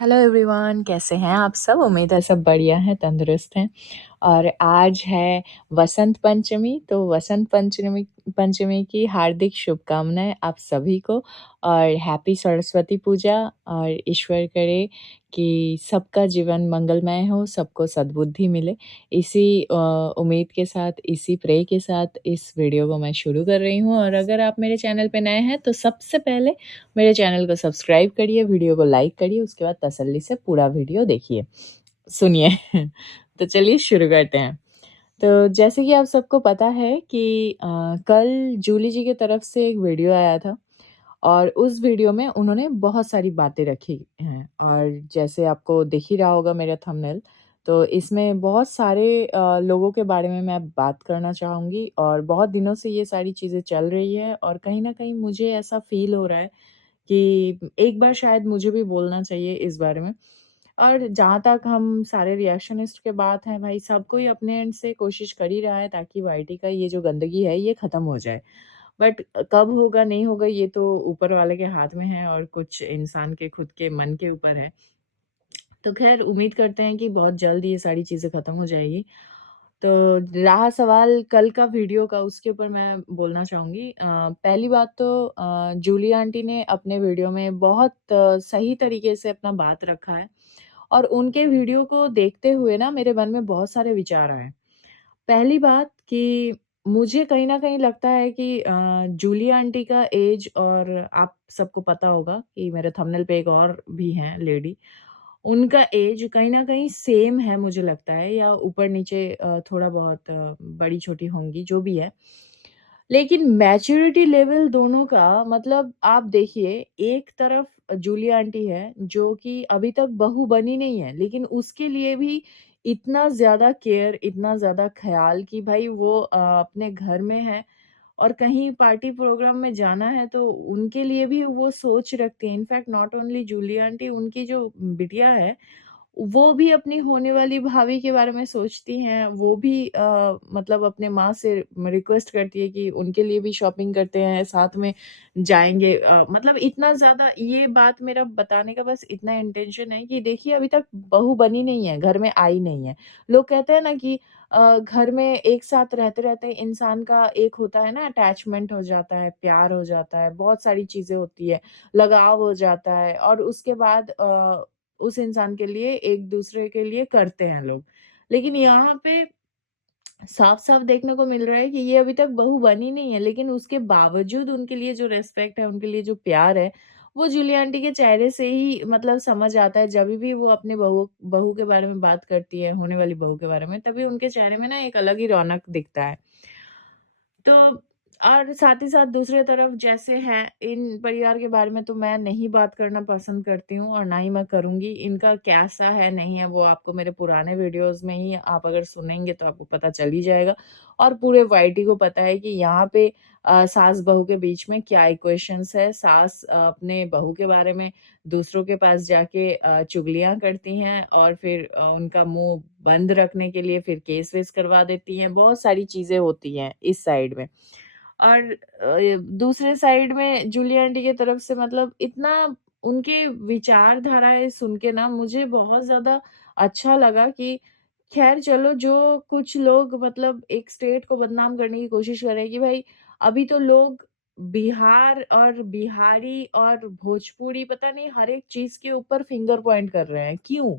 Hello everyone, कैसे हैं आप सब? उम्मीद है सब बढ़िया हैं, तंदुरुस्त हैं। और आज है वसंत पंचमी, तो वसंत पंचमी पंचमी की हार्दिक शुभकामनाएँ आप सभी को और हैप्पी सरस्वती पूजा। और ईश्वर करे कि सबका जीवन मंगलमय हो, सबको सद्बुद्धि मिले। इसी उम्मीद के साथ, इसी प्रे के साथ इस वीडियो को मैं शुरू कर रही हूँ। और अगर आप मेरे चैनल पे नए हैं, तो सबसे पहले मेरे चैनल को सब्सक्राइब करिए, वीडियो को लाइक करिए, उसके बाद तसल्ली से पूरा वीडियो देखिए, सुनिए। तो चलिए शुरू करते हैं। तो जैसे कि आप सबको पता है कि कल जूली जी की तरफ से एक वीडियो आया था और उस वीडियो में उन्होंने बहुत सारी बातें रखी हैं और जैसे आपको दिख ही रहा होगा मेरा थंबनेल, तो इसमें बहुत सारे लोगों के बारे में मैं बात करना चाहूँगी और बहुत दिनों से ये सारी चीज़ें चल रही है और कहीं न कहीं मुझे ऐसा फ़ील हो रहा है कि एक बार शायद मुझे भी बोलना चाहिए इस बारे में। और जहाँ तक हम सारे रिएक्शनिस्ट के बात हैं भाई, सब कोई अपने एंड से कोशिश कर ही रहा है ताकि वाईटी का ये जो गंदगी है ये ख़त्म हो जाए। बट कब होगा नहीं होगा ये तो ऊपर वाले के हाथ में है और कुछ इंसान के खुद के मन के ऊपर है। तो ख़ैर उम्मीद करते हैं कि बहुत जल्द ये सारी चीज़ें ख़त्म हो जाएगी। तो रहा सवाल कल का वीडियो का, उसके ऊपर मैं बोलना चाहूँगी। पहली बात तो जूली आंटी ने अपने वीडियो में बहुत सही तरीके से अपना बात रखा है और उनके वीडियो को देखते हुए ना मेरे मन में बहुत सारे विचार आए। पहली बात कि मुझे कहीं न कहीं लगता है कि जूली आंटी का ऐज, और आप सबको पता होगा कि मेरे थंबनेल पे एक और भी हैं लेडी, उनका ऐज कहीं न कहीं सेम है मुझे लगता है, या ऊपर-नीचे थोड़ा बहुत बड़ी-छोटी होंगी, जो भी है। लेकिन मैच्योरिटी लेवल दोनों का मतलब आप देखिए, एक तरफ जूली आंटी है, जो कि अभी तक बहू बनी नहीं है, लेकिन उसके लिए भी इतना ज़्यादा केयर, इतना ज़्यादा ख़्याल कि भई वो अपने घर में है और कहीं पार्टी प्रोग्राम में जाना है तो उनके लिए भी वो सोच रखती हैं। In fact not only Julie aunty, उनकी जो बिटिया है, वो भी अपनी होने वाली भाभी के बारे में सोचती हैं। वो भी मतलब अपने माँ से रिक्वेस्ट करती है कि उनके लिए भी शॉपिंग करते हैं, साथ में जाएँगे। मतलब इतना ज़्यादा, ये बात मेरा बताने का बस इतना इंटेंशन है कि देखिए अभी तक बहू बनी नहीं है, घर में आई नहीं है। लोग कहते हैं ना कि घर में एक साथ रहते-रहते इंसान का एक होता है ना, अटैचमेंट हो जाता है, प्यार हो जाता है, बहुत सारी चीज़ें होती है, लगाव हो जाता है और उसके बाद उस इंसान के लिए एक-दूसरे के लिए करते हैं लोग। लेकिन यहाँ पे साफ-साफ देखने को मिल रहा है कि ये अभी तक बहू बनी नहीं है, लेकिन उसके बावजूद उनके लिए जो रिस्पेक्ट है, उनके लिए जो प्यार है, वो जूली आंटी के चेहरे से ही मतलब समझ आता है। जभी भी वो अपने बहू बहू के बारे में बात करती है, होने वाली बहू के बारे में, तभी उनके चेहरे में ना एक अलग ही रौनक दिखता है। तो और साथ ही साथ दूसरे तरफ जैसे हैं, इन परिवार के बारे में तो मैं नहीं बात करना पसंद करती हूँ और ना ही मैं करूँगी। इनका कैसा है, नहीं है, वो आपको मेरे पुराने वीडियोज़ में ही आप अगर सुनेंगे तो आपको पता चल ही जाएगा। और पूरे वाईटी को पता है कि यहाँ पे सास-बहू के बीच में क्या इक्वेशंस है। सास अपने बहू के बारे में दूसरों के पास जाके चुगलियाँ करती हैं और फिर उनका मुँह बंद रखने के लिए फिर केस-वेस करवा देती हैं। बहुत सारी चीज़ें होती हैं इस साइड में। और दूसरे साइड में जूली आंटी की तरफ से मतलब इतना उनकी विचारधाराएँ सुन के ना मुझे बहुत ज़्यादा अच्छा लगा कि ख़ैर चलो, जो कुछ लोग मतलब एक स्टेट को बदनाम करने की कोशिश कर रहे हैं कि भाई अभी तो लोग बिहार और बिहारी और भोजपुरी पता नहीं हर एक चीज़ के ऊपर फिंगर पॉइंट कर रहे हैं। क्यों?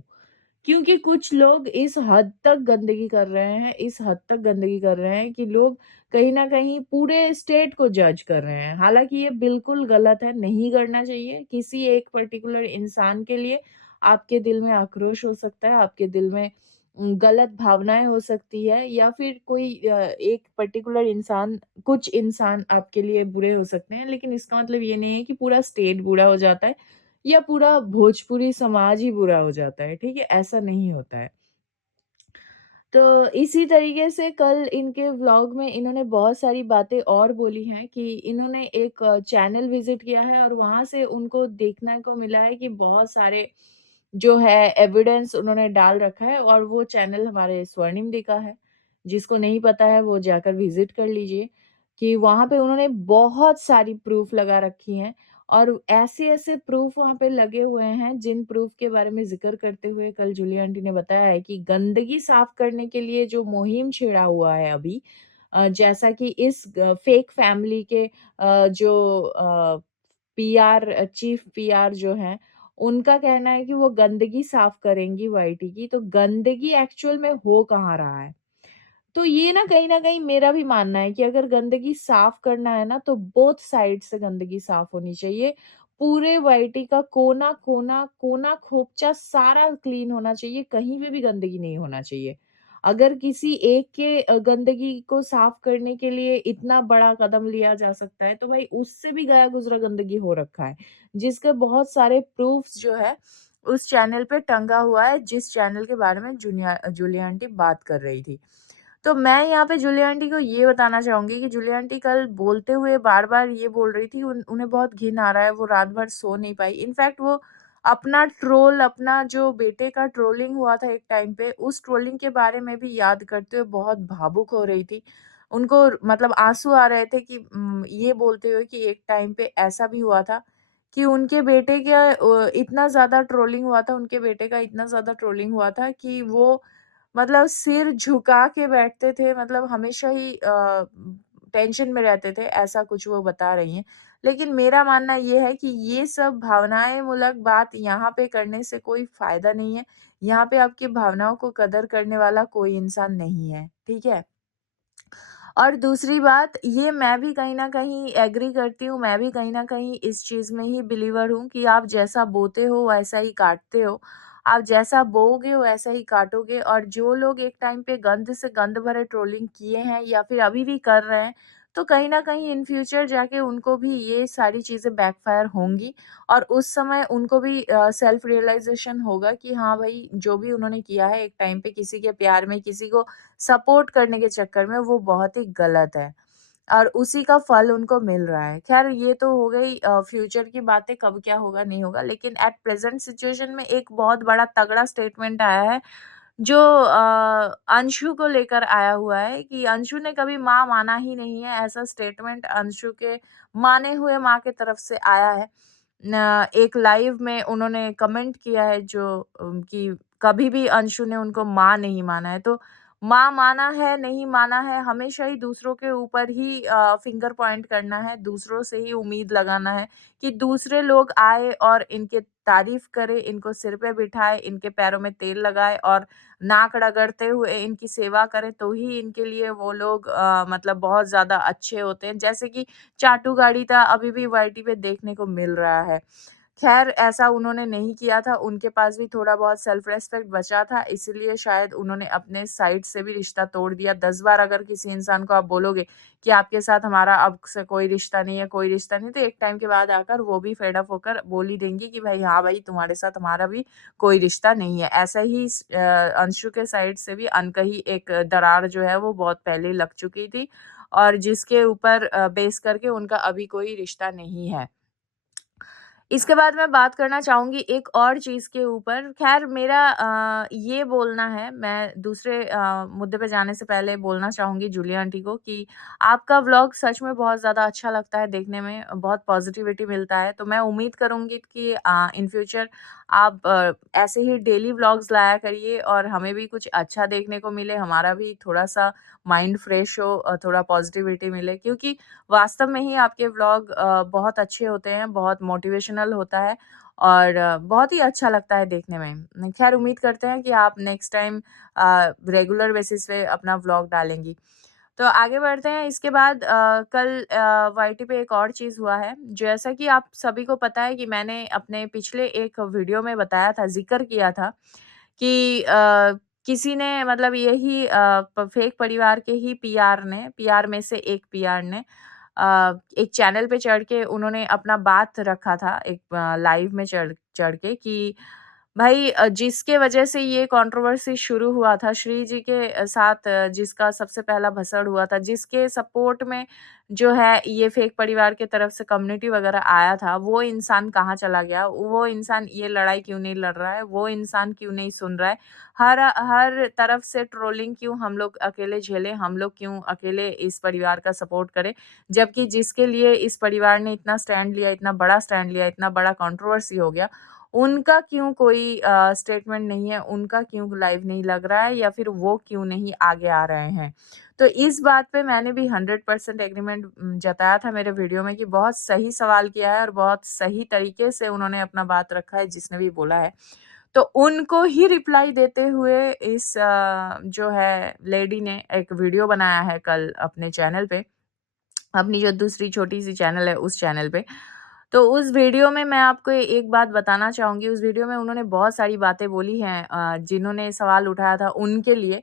क्योंकि कुछ लोग इस हद तक गंदगी कर रहे हैं, इस हद तक गंदगी कर रहे हैं कि लोग कहीं न कहीं पूरे स्टेट को जज कर रहे हैं। हालाँकि ये बिल्कुल गलत है, नहीं करना चाहिए। किसी एक पर्टिकुलर इंसान के लिए आपके दिल में आक्रोश हो सकता है, आपके दिल में गलत भावनाएँ हो सकती है, या फिर कोई एक पर्टिकुलर इंसान, कुछ इंसान आपके लिए बुरे हो सकते हैं, लेकिन इसका मतलब ये नहीं है कि पूरा स्टेट बुरा हो जाता है या पूरा भोजपुरी समाज ही बुरा हो जाता है, ठीक है? ऐसा नहीं होता है। तो इसी तरीके से कल इनके व्लॉग में इन्होंने बहुत सारी बातें और बोली हैं कि इन्होंने एक चैनल विज़िट किया है और वहाँ से उनको देखने को मिला है कि बहुत सारे जो है एविडेंस उन्होंने डाल रखा है, और वो चैनल हमारे स्वर्णिम दी का है। जिसको नहीं पता है वो जाकर विज़िट कर लीजिए। कि वहाँ पे उन्होंने बहुत सारी प्रूफ़ लगा रखी हैं और ऐसे-ऐसे प्रूफ़ वहाँ पे लगे हुए हैं, जिन प्रूफ़ के बारे में ज़िक्र करते हुए कल जूली आंटी ने बताया है कि गंदगी साफ़ करने के लिए जो मुहिम छिड़ा हुआ है अभी जैसा कि इस फ़ेक फ़ैमिली के जो चीफ़ पीआर जो हैं, उनका कहना है कि वो गंदगी साफ़ करेंगी वाईटी की, तो गंदगी एक्चुअल में हो कहाँ रहा है? तो ये ना कहीं न कहीं मेरा भी मानना है कि अगर गंदगी साफ़ करना है ना, तो बोथ साइड से गंदगी साफ़ होनी चाहिए। पूरे वाईटी का कोना-कोना, कोना-खोपचा सारा क्लीन होना चाहिए, कहीं पे भी गंदगी नहीं होना चाहिए। अगर किसी एक के गंदगी को साफ़ करने के लिए इतना बड़ा कदम लिया जा सकता है, तो भई उससे भी गया-गुज़रा गंदगी हो रखा है, जिसके बहुत सारे प्रूफ्स जो है, उस चैनल पे टंगा हुआ है, जिस चैनल के बारे में जूली आंटी बात कर रही थी। तो मैं यहाँ पे जूली आंटी को ये बताना चाहूँगी कि जूली आंटी कल बोलते हुए बार-बार ये बोल रही थी उन्हें बहुत घिन आ रहा है, वो रात भर सो नहीं पाई। इनफैक्ट वो अपना जो बेटे का ट्रोलिंग हुआ था एक टाइम पे, उस ट्रोलिंग के बारे में भी याद करते हुए बहुत भावुक हो रही थी। उनको मतलब आँसू आ रहे थे कि ये बोलते हुए कि एक टाइम पे ऐसा भी हुआ था कि उनके बेटे का इतना ज़्यादा ट्रोलिंग हुआ था, उनके बेटे का इतना ज़्यादा ट्रोलिंग हुआ था कि वो मतलब सिर झुका के बैठते थे मतलब हमेशा ही टेंशन में रहते थे, ऐसा कुछ वो बता रही हैं। लेकिन मेरा मानना ये है कि ये सब भावनाएँ मूलक बात यहाँ पे करने से कोई फ़ायदा नहीं है। यहाँ पे आपकी भावनाओं को कदर करने वाला कोई इंसान नहीं है, ठीक है? और दूसरी बात ये मैं भी कहीं न कहीं एग्री करती हूँ, मैं भी कहीं न कहीं इस चीज़ में ही बिलीवर हूँ कि आप जैसा बोते हो वैसा ही काटते हो। आप जैसा बोओगे वैसा ही काटोगे और जो लोग एक टाइम पे गंद से गंद भरे ट्रोलिंग किए हैं या फिर अभी भी कर रहे हैं, तो कहीं न कहीं इन फ्यूचर जाके उनको भी ये सारी चीज़ें बैकफ़ायर होंगी और उस समय उनको भी सेल्फ रियलाइज़ेशन होगा कि हाँ भाई, जो भी उन्होंने किया है एक टाइम पे किसी के प्यार में, किसी को सपोर्ट करने के चक्कर में वो बहुत ही गलत है और उसी का फल उनको मिल रहा है। ख़ैर ये तो हो गई फ्यूचर की बातें कब क्या होगा नहीं होगा लेकिन एट प्रेज़ेंट सिचुएशन में एक बहुत बड़ा तगड़ा स्टेटमेंट आया है जो अंशु को लेकर आया हुआ है कि अंशु ने कभी माँ माना ही नहीं है, ऐसा स्टेटमेंट अंशु के माने हुए माँ की तरफ से आया है। एक लाइव में उन्होंने कमेंट किया है जो कि कभी भी अंशु ने उनको माँ नहीं माना है। तो माँ माना है, नहीं माना है, हमेशा ही दूसरों के ऊपर ही फिंगर पॉइंट करना है, दूसरों से ही उम्मीद लगाना है कि दूसरे लोग आए और इनकी तारीफ़ करें, इनको सिर पे बिठाए, इनके पैरों में तेल लगाए और नाक रगड़ते हुए इनकी सेवा करें, तो ही इनके लिए वो लोग मतलब बहुत ज़्यादा अच्छे होते हैं। जैसे कि चाटू गाड़ी था, अभी भी वाईटी पे देखने को मिल रहा है। ख़ैर ऐसा उन्होंने नहीं किया था, उनके पास भी थोड़ा बहुत सेल्फ रिस्पेक्ट बचा था, इसीलिए शायद उन्होंने अपने साइड से भी रिश्ता तोड़ दिया। 10 बार अगर किसी इंसान को आप बोलोगे कि आपके साथ हमारा अब से कोई रिश्ता नहीं है, कोई रिश्ता नहीं, तो एक टाइम के बाद आकर वो भी फेड अप होकर बोल ही देंगी कि भाई हाँ भाई, तुम्हारे साथ हमारा भी कोई रिश्ता नहीं है। ऐसा ही अंशु के साइड से भी अनकही एक दरार जो है वो बहुत पहले लग चुकी थी और जिसके ऊपर बेस करके उनका अभी कोई रिश्ता नहीं है। इसके बाद मैं बात करना चाहूँगी एक और चीज़ के ऊपर। ख़ैर मेरा ये बोलना है, मैं दूसरे मुद्दे पे जाने से पहले बोलना चाहूँगी जूली आंटी को कि आपका व्लॉग सच में बहुत ज़्यादा अच्छा लगता है देखने में, बहुत पॉज़िटिविटी मिलता है। तो मैं उम्मीद करूँगी कि इन फ्यूचर आप ऐसे ही डेली व्लॉग्स लाया करिए और हमें भी कुछ अच्छा देखने को मिले, हमारा भी थोड़ा-सा माइंड फ्रेश हो थोड़ा पॉज़िटिविटी मिले क्योंकि वास्तव में ही आपके व्लॉग बहुत अच्छे होते हैं, बहुत मोटिवेशनल होता है और बहुत ही अच्छा लगता है देखने में। ख़ैर उम्मीद करते हैं कि आप नेक्स्ट टाइम रेगुलर बेसिस पे अपना व्लॉग डालेंगी। तो आगे बढ़ते हैं इसके बाद कल वाईटी पे एक और चीज़ हुआ है, जैसा कि आप सभी को पता है कि मैंने अपने पिछले एक वीडियो में बताया था, ज़िक्र किया था कि किसी ने मतलब यही फेक परिवार के ही पीआर में से एक पीआर ने एक चैनल पे चढ़ के उन्होंने अपना बात रखा था एक लाइव में चढ़ चढ़ के कि भाई जिसके वजह से ये कंट्रोवर्सी शुरू हुआ था श्री जी के साथ, जिसका सबसे पहला भसड़ हुआ था, जिसके सपोर्ट में जो है ये फेक परिवार के तरफ से कम्युनिटी वगैरह आया था, वो इंसान कहाँ चला गया? वो इंसान ये लड़ाई क्यों नहीं लड़ रहा है? वो इंसान क्यों नहीं सुन रहा है? हर हर तरफ से ट्रोलिंग क्यों हम लोग अकेले झेलें? हम लोग क्यों अकेले इस परिवार का सपोर्ट करें? जबकि जिसके लिए इस परिवार ने इतना स्टैंड लिया, इतना बड़ा स्टैंड लिया, इतना बड़ा कंट्रोवर्सी हो गया, उनका क्यों कोई स्टेटमेंट नहीं है, उनका क्यों लाइव नहीं लग रहा है, या फिर वो क्यों नहीं आगे आ रहे हैं? तो इस बात पे मैंने भी 100% एग्रीमेंट जताया था मेरे वीडियो में कि बहुत सही सवाल किया है और बहुत सही तरीके से उन्होंने अपना बात रखा है, जिसने भी बोला है। तो उनको ही रिप्लाई देते हुए इस जो है लेडी ने एक वीडियो बनाया है कल अपने चैनल पे। अपनी जो दूसरी छोटी-सी चैनल है उस चैनल पे। तो उस वीडियो में मैं आपको एक बात बताना चाहूँगी, उस वीडियो में उन्होंने बहुत सारी बातें बोली हैं, जिन्होंने सवाल उठाया था उनके लिए,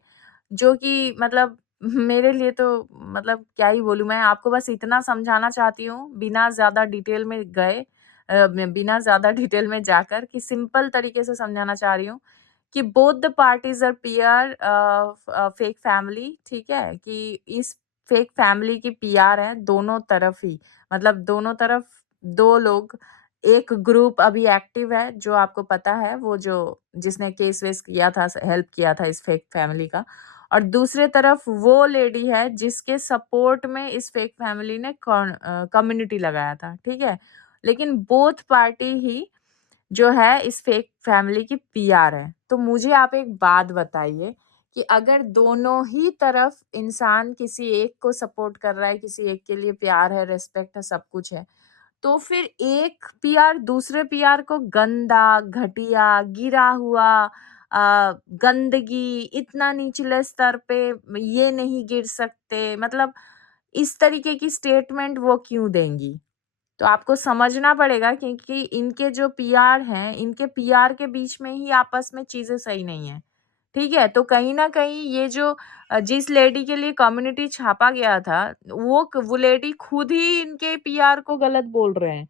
जो कि मतलब मेरे लिए तो मतलब क्या ही बोलूँ मैं, आपको बस इतना समझाना चाहती हूँ, बिना ज़्यादा डिटेल में गए, बिना ज़्यादा डिटेल में जाकर, कि सिंपल तरीके से समझाना चाह रही हूँ कि both the parties are PR fake family, ठीक है? कि इस फेक फैमिली की पीआर है दोनों तरफ ही, मतलब दोनों तरफ 2 लोग, एक ग्रुप अभी एक्टिव है जो आपको पता है, वो जो जिसने केस-वेस किया था, हेल्प किया था इस फेक फैमिली का, और दूसरे तरफ वो लेडी है जिसके सपोर्ट में इस फेक फैमिली ने कम्युनिटी लगाया था, ठीक है? लेकिन बोथ पार्टी ही जो है इस फेक फैमिली की पीआर है। तो मुझे आप एक बात बताइए कि अगर दोनों ही तरफ इंसान किसी एक को सपोर्ट कर रहा है, किसी एक के लिए प्यार है, रिस्पेक्ट है, सब कुछ है, तो फिर एक पीआर दूसरे पीआर को गंदा, घटिया, गिरा हुआ, गंदगी, इतना निचले स्तर पे ये नहीं गिर सकते, मतलब इस तरीके की स्टेटमेंट वो क्यों देंगी? तो आपको समझना पड़ेगा, क्योंकि इनके जो पीआर हैं, इनके पीआर के बीच में ही आपस में चीज़ें सही नहीं हैं, ठीक है? तो कहीं न कहीं ये जो जिस लेडी के लिए कम्युनिटी छापा गया था, वो लेडी खुद ही इनके पीआर को गलत बोल रहे हैं।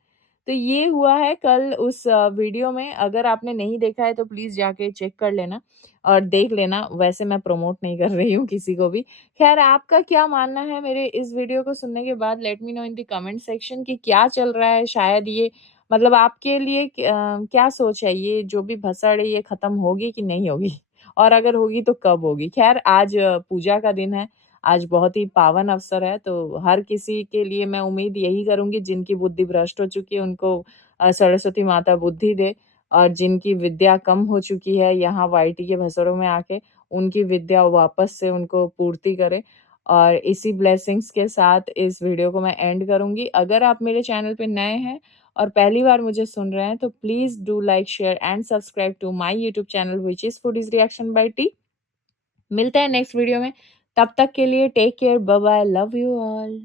तो ये हुआ है कल उस वीडियो में, अगर आपने नहीं देखा है तो प्लीज़ जाके चेक कर लेना और देख लेना, वैसे मैं प्रमोट नहीं कर रही हूँ किसी को भी। ख़ैर आपका क्या मानना है मेरे इस वीडियो को सुनने के बाद? Let me know in the comment section कि क्या चल रहा है, शायद ये मतलब आपके लिए क्या सोच है, ये जो भी भसड़ है ये ख़त्म होगी कि नहीं होगी? और अगर होगी तो कब होगी? ख़ैर आज पूजा का दिन है, आज बहुत ही पावन अवसर है, तो हर किसी के लिए मैं उम्मीद यही करूँगी जिनकी बुद्धि भ्रष्ट हो चुकी है उनको सरस्वती माता बुद्धि दे, और जिनकी विद्या कम हो चुकी है यहाँ वाईटी के भसड़ों में आके, उनकी विद्या वापस से उनको पूर्ति करे। और इसी ब्लेसिंग्स के साथ इस वीडियो को मैं एंड करूँगी। अगर आप मेरे चैनल पे नए हैं और पहली बार मुझे सुन रहे हैं, तो please do like, share and subscribe to my YouTube channel which is foodies reaction by T. मिलते हैं नेक्स्ट वीडियो में, तब तक के लिए take care, bye bye, love you all.